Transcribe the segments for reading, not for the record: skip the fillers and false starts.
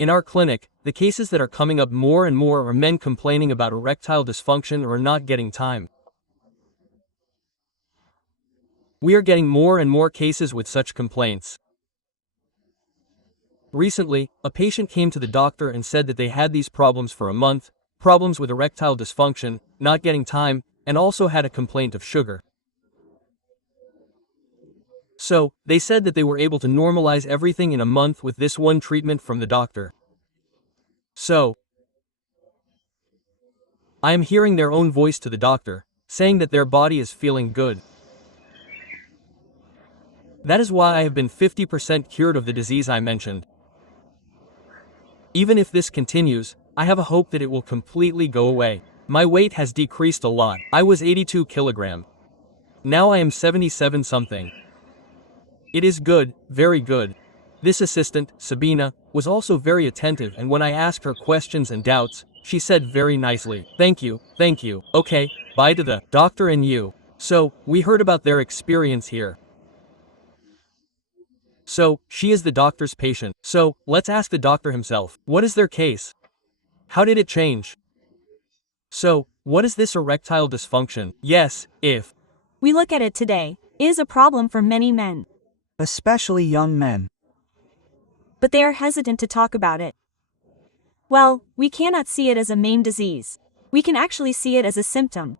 In our clinic, the cases that are coming up more and more are men complaining about erectile dysfunction or not getting time. We are getting more and more cases with such complaints. Recently, a patient came to the doctor and said that they had these problems for a month, problems with erectile dysfunction, not getting time, and also had a complaint of sugar. So, they said that they were able to normalize everything in a month with this one treatment from the doctor. So, I am hearing their own voice to the doctor, saying that their body is feeling good. That is why I have been 50% cured of the disease I mentioned. Even if this continues, I have a hope that it will completely go away. My weight has decreased a lot. I was 82 kilograms. Now I am 77 something. It is good, very good. This assistant, Sabina, was also very attentive, and when I asked her questions and doubts, she said very nicely, thank you, okay, bye to the doctor and you. So, we heard about their experience here. So, she is the doctor's patient. So, let's ask the doctor himself, what is their case? How did it change? So, what is this erectile dysfunction? Yes, if we look at it today, it is a problem for many men, especially young men. But they are hesitant to talk about it. Well, we cannot see it as a main disease. We can actually see it as a symptom.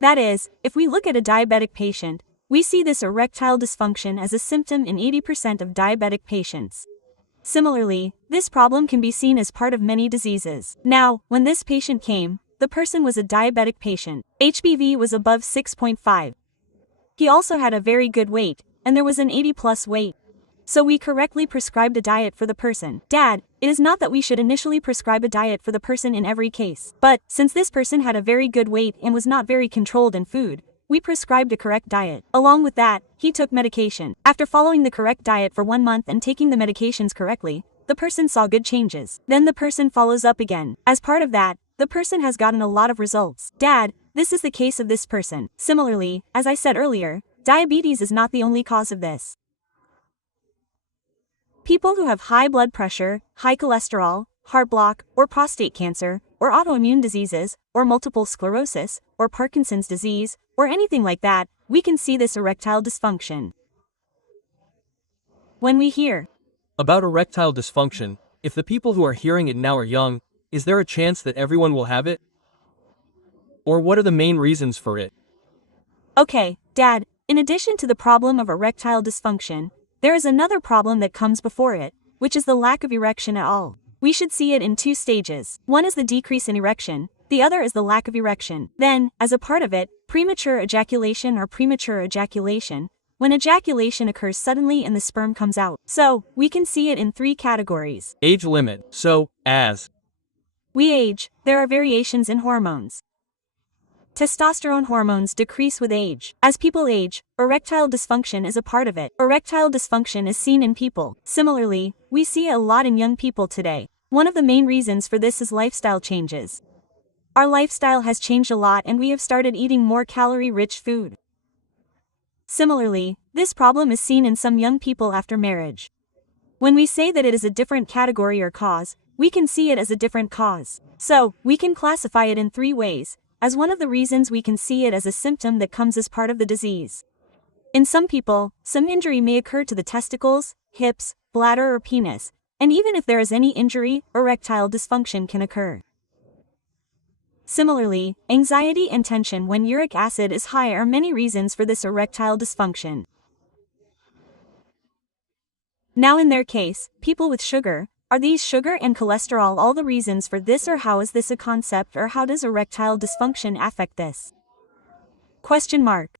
That is, if we look at a diabetic patient, we see this erectile dysfunction as a symptom in 80% of diabetic patients. Similarly, this problem can be seen as part of many diseases. Now, when this patient came, the person was a diabetic patient. HbV was above 6.5. He also had a very good weight, and there was an 80+ weight. So we correctly prescribed a diet for the person. Dad, it is not that we should initially prescribe a diet for the person in every case. But, since this person had a very good weight and was not very controlled in food, we prescribed a correct diet. Along with that, he took medication. After following the correct diet for 1 month and taking the medications correctly, the person saw good changes. Then the person follows up again. As part of that, the person has gotten a lot of results. Dad, this is the case of this person. Similarly, as I said earlier, diabetes is not the only cause of this. People who have high blood pressure, high cholesterol, heart block, or prostate cancer, or autoimmune diseases, or multiple sclerosis, or Parkinson's disease, or anything like that, we can see this erectile dysfunction. When we hear about erectile dysfunction, if the people who are hearing it now are young, is there a chance that everyone will have it? Or what are the main reasons for it? Okay, Dad, in addition to the problem of erectile dysfunction, there is another problem that comes before it, which is the lack of erection at all. We should see it in 2 stages. One is the decrease in erection, the other is the lack of erection. Then, as a part of it, premature ejaculation or premature ejaculation, when ejaculation occurs suddenly and the sperm comes out. So, we can see it in 3 categories. Age limit. So, as we age, there are variations in hormones. Testosterone hormones decrease with age. As people age, erectile dysfunction is a part of it. Erectile dysfunction is seen in people. Similarly, we see it a lot in young people today. One of the main reasons for this is lifestyle changes. Our lifestyle has changed a lot and we have started eating more calorie-rich food. Similarly, this problem is seen in some young people after marriage. When we say that it is a different category or cause, we can see it as a different cause. So, we can classify it in 3 ways. As one of the reasons we can see it as a symptom that comes as part of the disease. In some people, some injury may occur to the testicles, hips, bladder or penis, and even if there is any injury, erectile dysfunction can occur. Similarly, anxiety and tension when uric acid is high are many reasons for this erectile dysfunction. Now in their case, people with sugar, are these sugar and cholesterol all the reasons for this, or how is this a concept, or how does erectile dysfunction affect this? Question mark.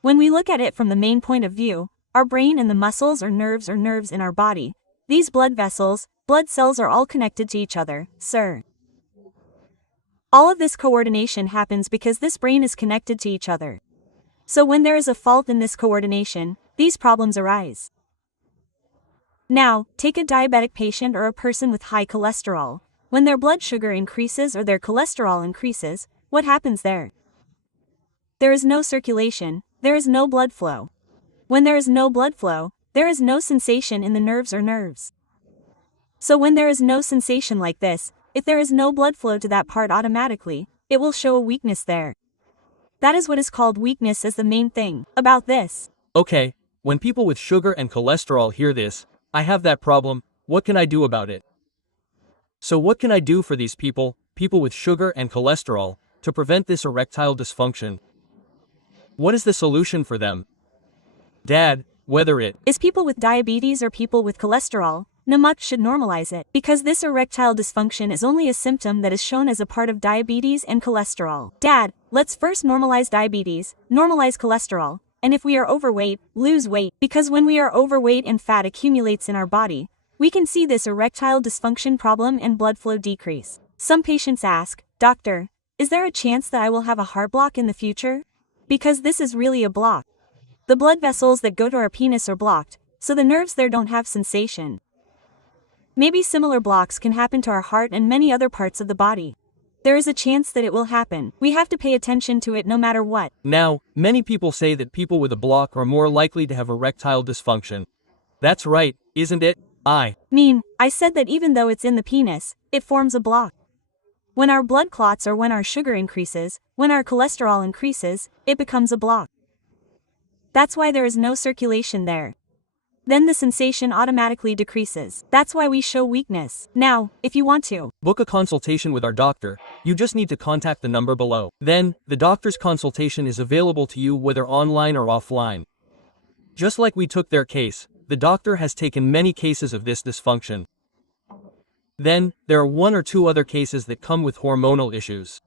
When we look at it from the main point of view, our brain and the muscles or nerves in our body, these blood vessels, blood cells are all connected to each other, sir. All of this coordination happens because this brain is connected to each other. So when there is a fault in this coordination, these problems arise. Now, take a diabetic patient or a person with high cholesterol. When their blood sugar increases or their cholesterol increases, what happens there? There is no circulation, there is no blood flow. When there is no blood flow, there is no sensation in the nerves or nerves. So when there is no sensation like this, if there is no blood flow to that part automatically, it will show a weakness there. That is what is called weakness as the main thing about this. Okay, when people with sugar and cholesterol hear this, I have that problem, what can I do about it? So what can I do for these people with sugar and cholesterol, to prevent this erectile dysfunction? What is the solution for them? Dad, whether it is people with diabetes or people with cholesterol, namak should normalize it, because this erectile dysfunction is only a symptom that is shown as a part of diabetes and cholesterol. Dad, let's first normalize diabetes, normalize cholesterol, and if we are overweight, lose weight, because when we are overweight and fat accumulates in our body, we can see this erectile dysfunction problem and blood flow decrease. Some patients ask, Doctor, is there a chance that I will have a heart block in the future? Because this is really a block. The blood vessels that go to our penis are blocked, so the nerves there don't have sensation. Maybe similar blocks can happen to our heart and many other parts of the body. There is a chance that it will happen. We have to pay attention to it no matter what. Now, many people say that people with a block are more likely to have erectile dysfunction. That's right, isn't it? I said that even though it's in the penis, it forms a block. When our blood clots or when our sugar increases, when our cholesterol increases, it becomes a block. That's why there is no circulation there. Then the sensation automatically decreases. That's why we show weakness. Now, if you want to book a consultation with our doctor, you just need to contact the number below. Then, the doctor's consultation is available to you whether online or offline. Just like we took their case, the doctor has taken many cases of this dysfunction. Then, there are 1 or 2 other cases that come with hormonal issues.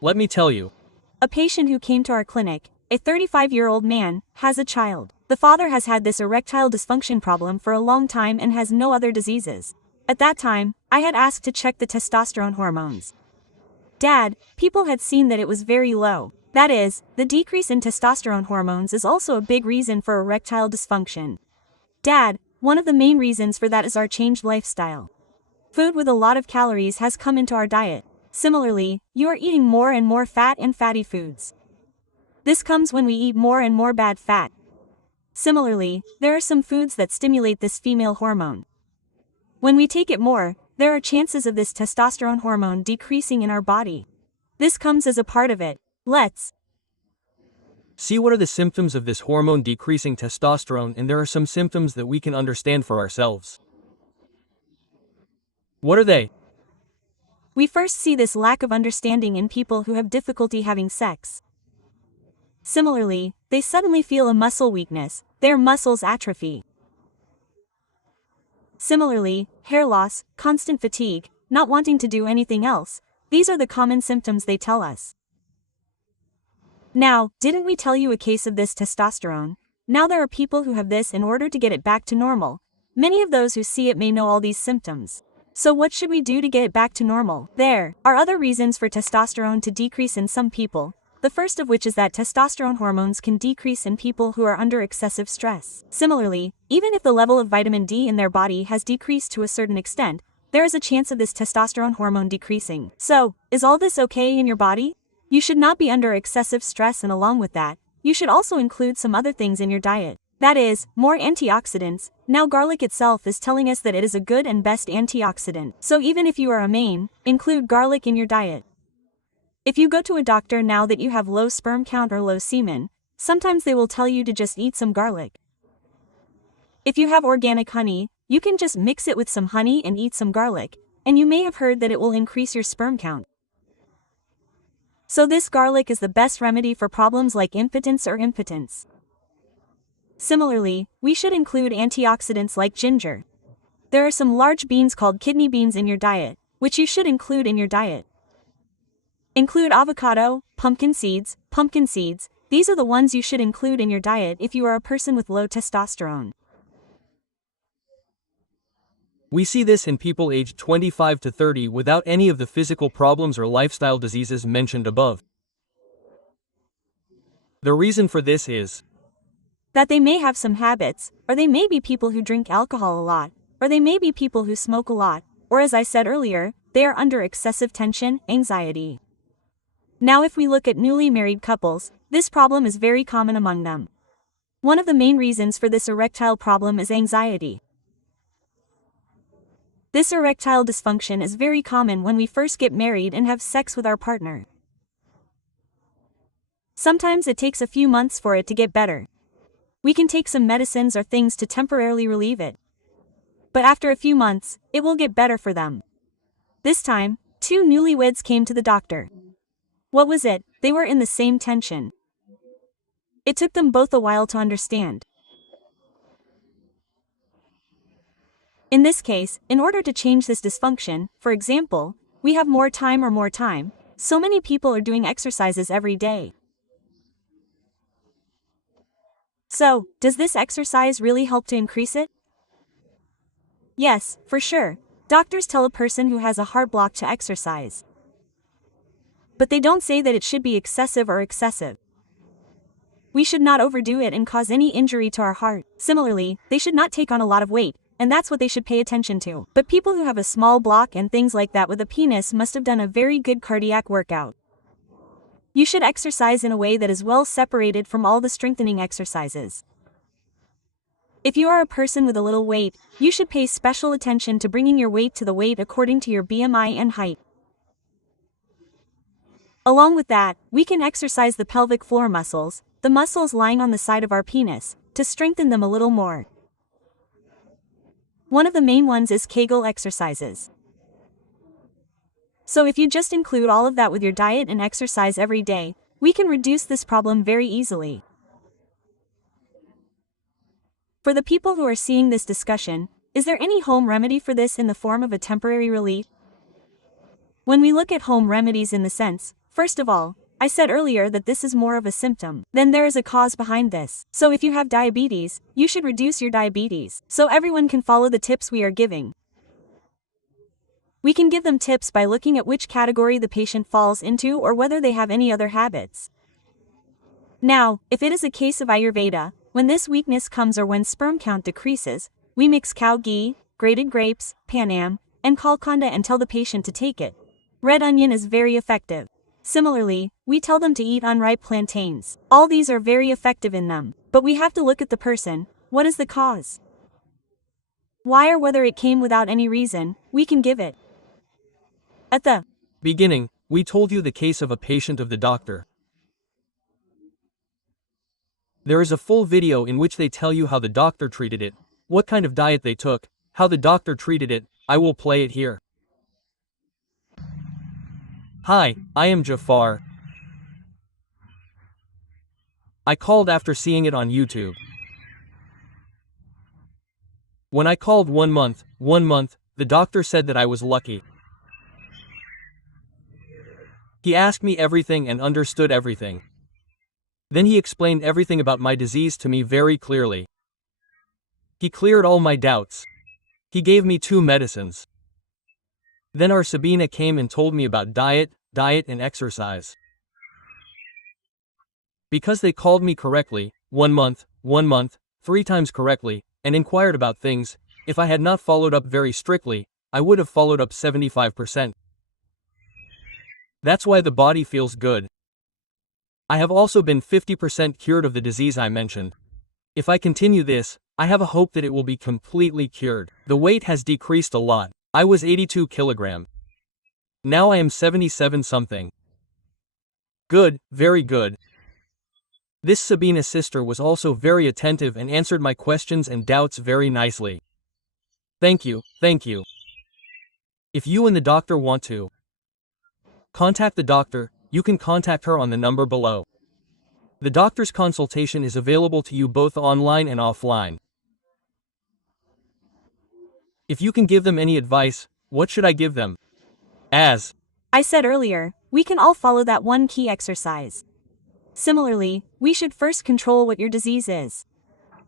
Let me tell you. A patient who came to our clinic, a 35-year-old man, has a child. The father has had this erectile dysfunction problem for a long time and has no other diseases. At that time, I had asked to check the testosterone hormones. Dad, people had seen that it was very low. That is, the decrease in testosterone hormones is also a big reason for erectile dysfunction. Dad, one of the main reasons for that is our changed lifestyle. Food with a lot of calories has come into our diet. Similarly, you are eating more and more fat and fatty foods. This comes when we eat more and more bad fat. Similarly, there are some foods that stimulate this female hormone. When we take it more, there are chances of this testosterone hormone decreasing in our body. This comes as a part of it. Let's see what are the symptoms of this hormone decreasing testosterone, and there are some symptoms that we can understand for ourselves. What are they? We first see this lack of understanding in people who have difficulty having sex. Similarly, they suddenly feel a muscle weakness, their muscles atrophy. Similarly, hair loss, constant fatigue, not wanting to do anything else, these are the common symptoms they tell us. Now, didn't we tell you a case of this testosterone? Now there are people who have this in order to get it back to normal. Many of those who see it may know all these symptoms. So what should we do to get it back to normal? There are other reasons for testosterone to decrease in some people, the first of which is that testosterone hormones can decrease in people who are under excessive stress. Similarly, even if the level of vitamin D in their body has decreased to a certain extent, there is a chance of this testosterone hormone decreasing. So, is all this okay in your body? You should not be under excessive stress, and along with that, you should also include some other things in your diet. That is, more antioxidants. Now garlic itself is telling us that it is a good and best antioxidant. So even if you are a man, include garlic in your diet. If you go to a doctor now that you have low sperm count or low semen, sometimes they will tell you to just eat some garlic. If you have organic honey, you can just mix it with some honey and eat some garlic, and you may have heard that it will increase your sperm count. So this garlic is the best remedy for problems like impotence or impotence. Similarly, we should include antioxidants like ginger. There are some large beans called kidney beans in your diet, which you should include in your diet. Include avocado, pumpkin seeds. These are the ones you should include in your diet if you are a person with low testosterone. We see this in people aged 25 to 30 without any of the physical problems or lifestyle diseases mentioned above. The reason for this is that they may have some habits, or they may be people who drink alcohol a lot, or they may be people who smoke a lot, or as I said earlier, they are under excessive tension, anxiety. Now if we look at newly married couples, this problem is very common among them. One of the main reasons for this erectile problem is anxiety. This erectile dysfunction is very common when we first get married and have sex with our partner. Sometimes it takes a few months for it to get better. We can take some medicines or things to temporarily relieve it. But after a few months, it will get better for them. This time, two newlyweds came to the doctor. What was it? They were in the same tension. It took them both a while to understand. In this case, in order to change this dysfunction, for example, we have more time, so many people are doing exercises every day. So, does this exercise really help to increase it? Yes, for sure. Doctors tell a person who has a heart block to exercise. But they don't say that it should be excessive or excessive. We should not overdo it and cause any injury to our heart. Similarly, they should not take on a lot of weight, and that's what they should pay attention to. But people who have a small block and things like that with a penis must have done a very good cardiac workout. You should exercise in a way that is well separated from all the strengthening exercises. If you are a person with a little weight, you should pay special attention to bringing your weight to the weight according to your BMI and height. Along with that, we can exercise the pelvic floor muscles, the muscles lying on the side of our penis, to strengthen them a little more. One of the main ones is Kegel exercises. So if you just include all of that with your diet and exercise every day, we can reduce this problem very easily. For the people who are seeing this discussion, is there any home remedy for this in the form of a temporary relief? When we look at home remedies in the sense, first of all, I said earlier that this is more of a symptom. Then there is a cause behind this. So if you have diabetes, you should reduce your diabetes, so everyone can follow the tips we are giving. We can give them tips by looking at which category the patient falls into or whether they have any other habits. Now, if it is a case of Ayurveda, when this weakness comes or when sperm count decreases, we mix cow ghee, grated grapes, panam, and kalkanda and tell the patient to take it. Red onion is very effective. Similarly, we tell them to eat unripe plantains. All these are very effective in them, but we have to look at the person. What is the cause? Why or whether it came without any reason, we can give it. At the beginning, we told you the case of a patient of the doctor. There is a full video in which they tell you how the doctor treated it, what kind of diet they took, how the doctor treated it. I will play it here. Hi, I am Jafar. I called after seeing it on YouTube. When I called 1 month, the doctor said that I was lucky. He asked me everything and understood everything. Then he explained everything about my disease to me very clearly. He cleared all my doubts. He gave me 2 medicines. Then our Sabina came and told me about diet and exercise. Because they called me correctly, 1 month, 3 times correctly, and inquired about things, if I had not followed up very strictly, I would have followed up 75%. That's why the body feels good. I have also been 50% cured of the disease I mentioned. If I continue this, I have a hope that it will be completely cured. The weight has decreased a lot. I was 82 kilograms. Now I am 77 something. Good, very good. This Sabina sister was also very attentive and answered my questions and doubts very nicely. Thank you. If you and the doctor want to contact the doctor, you can contact her on the number below. The doctor's consultation is available to you both online and offline. If you can give them any advice, what should I give them? As I said earlier, we can all follow that one key exercise. Similarly, we should first control what your disease is.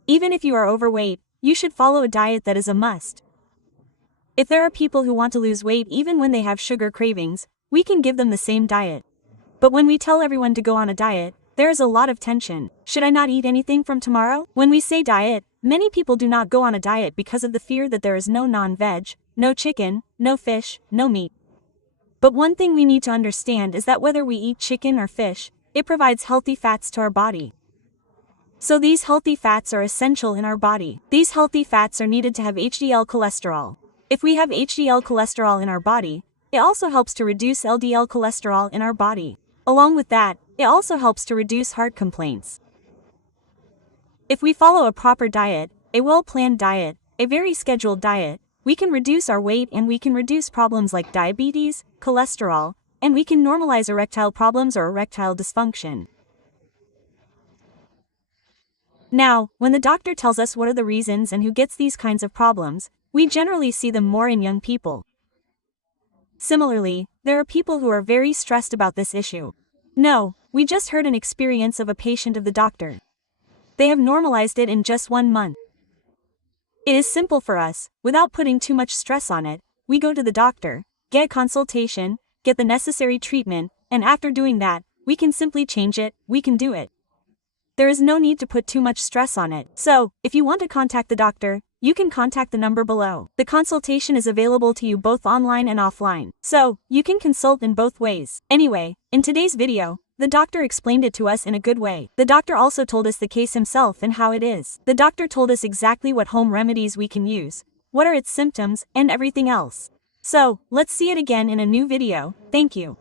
Even if you are overweight, you should follow a diet that is a must. If there are people who want to lose weight even when they have sugar cravings, we can give them the same diet. But when we tell everyone to go on a diet, there is a lot of tension. Should I not eat anything from tomorrow? When we say diet, many people do not go on a diet because of the fear that there is no non-veg, no chicken, no fish, no meat. But one thing we need to understand is that whether we eat chicken or fish, it provides healthy fats to our body. So these healthy fats are essential in our body. These healthy fats are needed to have HDL cholesterol. If we have HDL cholesterol in our body, it also helps to reduce LDL cholesterol in our body. Along with that, it also helps to reduce heart complaints. If we follow a proper diet, a well-planned diet, a very scheduled diet, we can reduce our weight and we can reduce problems like diabetes, cholesterol, and we can normalize erectile problems or erectile dysfunction. Now, when the doctor tells us what are the reasons and who gets these kinds of problems, we generally see them more in young people. Similarly, there are people who are very stressed about this issue. No, we just heard an experience of a patient of the doctor. They have normalized it in just 1 month. It is simple for us, without putting too much stress on it. We go to the doctor, get a consultation, get the necessary treatment, and after doing that, we can simply change it, we can do it. There is no need to put too much stress on it. So, if you want to contact the doctor, you can contact the number below. The consultation is available to you both online and offline. So, you can consult in both ways. Anyway, in today's video, the doctor explained it to us in a good way. The doctor also told us the case himself and how it is. The doctor told us exactly what home remedies we can use, what are its symptoms, and everything else. So, let's see it again in a new video. Thank you.